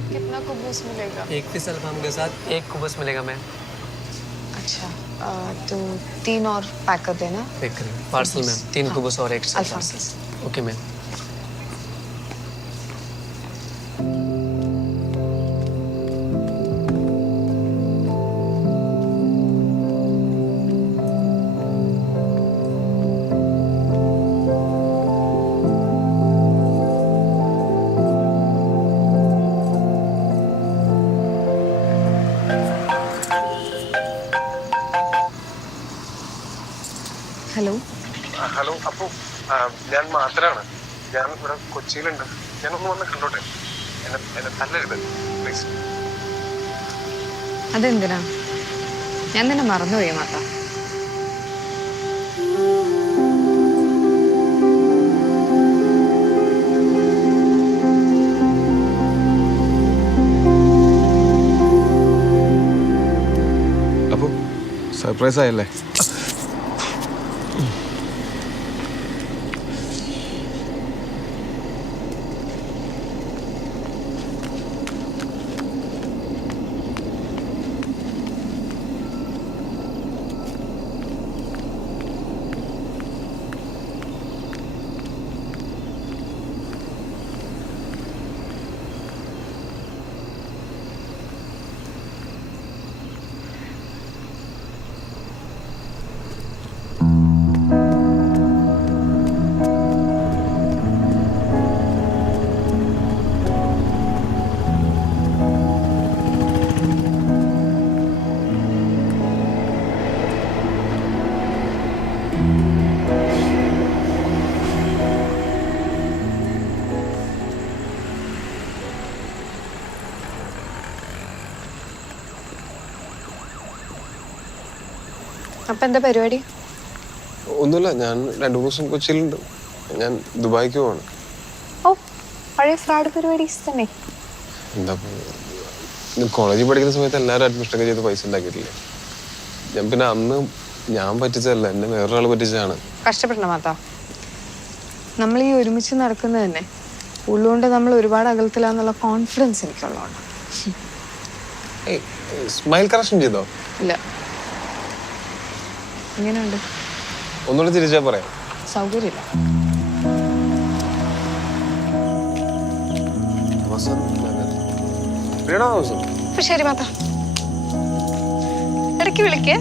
साथ कितना कुबूस मिलेगा? एक पीस अल्फाम के साथ 1 कुबूस मिलेगा मैम। अच्छा, तो 3 और पैक कर देना। पैक करें पार्सल मैम, 3 कुबूस और एक्स्ट्रा अल्फाम के पार्सल। साथ। Okay ma'am. Hello hello Appu, ഞാൻ മാത്രാണ്. ഞാൻ ഇവിടെ കൊച്ചിയിലുണ്ട്. ഞാനൊന്ന് വന്ന് കണ്ടോട്ടെ. എന്നെ തല്ലരുത് പ്ലീസ്. അതെന്തിനാ? ഞാൻ നിന്നെ മറന്നുപോയി മാത്ത. അപ്പു, സർപ്രൈസ് ആയല്ലേ? അപ്പൊ എന്താ പരിപാടി? ഒന്നുമില്ല, ഞാൻ 2 ദിവസം കൊച്ചിയിലുണ്ട്. ഞാൻ ദുബായിക്ക് പോവാണ്. ഓ, പഴയ ഫ്രോഡ് പരിപാടി തന്നെ. എന്താ കോളേജിൽ പഠിക്കുന്ന സമയത്ത് എല്ലാവരും അഡ്മിഷൻ ഒക്കെ ചെയ്ത് പൈസ ഉണ്ടാക്കിയിട്ടില്ലേ? ഞാൻ പിന്നെ അന്ന് ഞാൻ പറ്റിച്ചതല്ല, എന്നെ വേറൊരാൾ പറ്റിച്ചതാണ്. കഷ്ടപ്പെടണം മാത്ത. നമ്മൾ ഈ ഒരുമിച്ച് നടക്കുന്നത് തന്നെ ഉള്ളുകൊണ്ട് നമ്മൾ ഒരുപാട് അകലത്തിലാന്നുള്ള കോൺഫിഡൻസ് എനിക്കുള്ളതാണ്. സ്മൈൽ കറക്ഷൻ ചെയ്തോ? ഇല്ല. എങ്ങനെയുണ്ട്? ഒന്നുകൂടെ തിരിച്ചാ പറയാം. സൗകര്യമില്ല. അപ്പൊ ശരി മാത്ത, ഇടയ്ക്ക് വിളിക്കേ.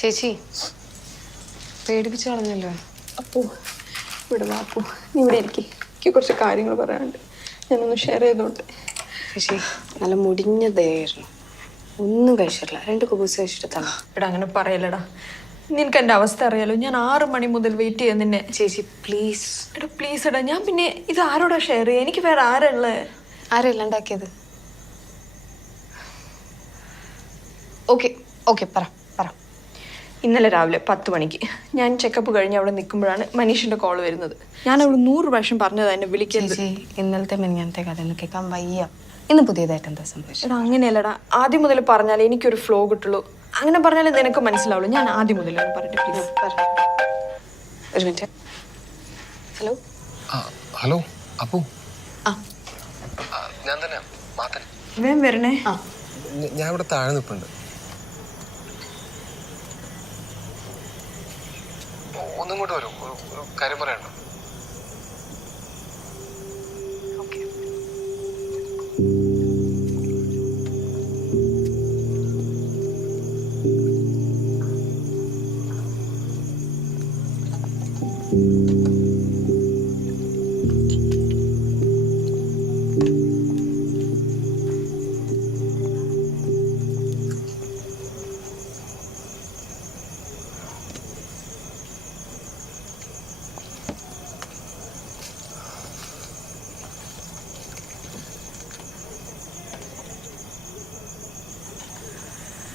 ചേച്ചി പേടിപ്പിച്ചു കളഞ്ഞല്ലോ. അപ്പോ ഇവിടെ വാ അപ്പു, നീ ഇവിടെ ഇരിക്കേ. എനിക്ക് കുറച്ച് കാര്യങ്ങൾ പറയാനുണ്ട്, ഞാനൊന്ന് ഷെയർ ചെയ്തോട്ടെ. ചേച്ചി നല്ല മുടിഞ്ഞതായിരുന്നു, ഒന്നും കഴിച്ചിട്ടില്ല. 2 കുബൂസ് കഴിച്ചിട്ട് തന്നെ. എടാ അങ്ങനെ പറയലടാ, നിനക്ക് എൻ്റെ അവസ്ഥ അറിയാലോ. ഞാൻ 6 മണി മുതൽ വെയിറ്റ് ചെയ്യാൻ നിന്നെ. ചേച്ചി പ്ലീസ്. എടാ പ്ലീസ് എടാ, ഞാൻ പിന്നെ ഇത് ആരോടാ ഷെയർ ചെയ്യാ? എനിക്ക് വേറെ ആരല്ലേ? ആരെല്ലാം ഉണ്ടാക്കിയത്? ഓക്കെ ഓക്കെ, പറ പറ. ഇന്നലെ രാവിലെ 10 മണിക്ക് ഞാൻ ചെക്കപ്പ് കഴിഞ്ഞ് അവിടെ നിൽക്കുമ്പോഴാണ് മനീഷിന്റെ കോൾ വരുന്നത്. ഞാൻ അവൾ 100 പ്രാവശ്യം പറഞ്ഞതാ എന്നെ വിളിക്കുന്നത്. ഇന്നലത്തെ മിനിഞ്ഞാന്നത്തെ കഥ ഒന്ന് കേൾക്കാൻ വയ്യ. ഇന്ന് പുതിയതായിട്ട് എന്താ സംഭവിച്ചത്? എടാ അങ്ങനെയല്ലടാ, ആദ്യം മുതൽ പറഞ്ഞാലേ എനിക്കൊരു ഫ്ലോ കിട്ടുള്ളൂ. അങ്ങനെ പറഞ്ഞാലേ നിനക്ക് മനസ്സിലാവുള്ളൂ. ഞാൻ ആദ്യം മുതൽ പറയട്ടെ പ്ലീസ്. ഒരു മിനിറ്റ്. ഹലോ ഹലോ അപ്പു, ആ ഞാൻ തന്നെ മാത്തൻ. വേഗം വരണേ. ഞാൻ ഇവിടെ താഴെ നിൽപ്പുണ്ട്. ഒന്നും കൂടെ വരും, ഒരു കാര്യം പറയണ്ടോ? ഓക്കെ.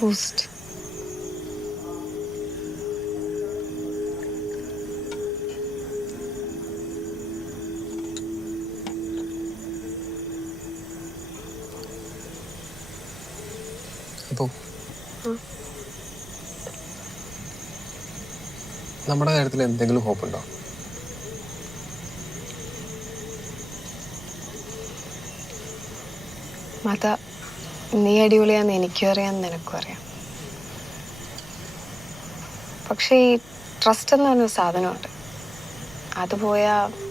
ബൂസ്റ്റ്. അപ്പോൾ നമ്മുടെ കാര്യത്തിൽ എന്തെങ്കിലും ഹോപ്പ് ഉണ്ടോ? മത, നീ അടിപൊളിയാന്ന് എനിക്കും അറിയാം, നിനക്കും അറിയാം. പക്ഷേ ഈ ട്രസ്റ്റ് എന്ന് പറഞ്ഞൊരു സാധനമുണ്ട്. അത് പോയാൽ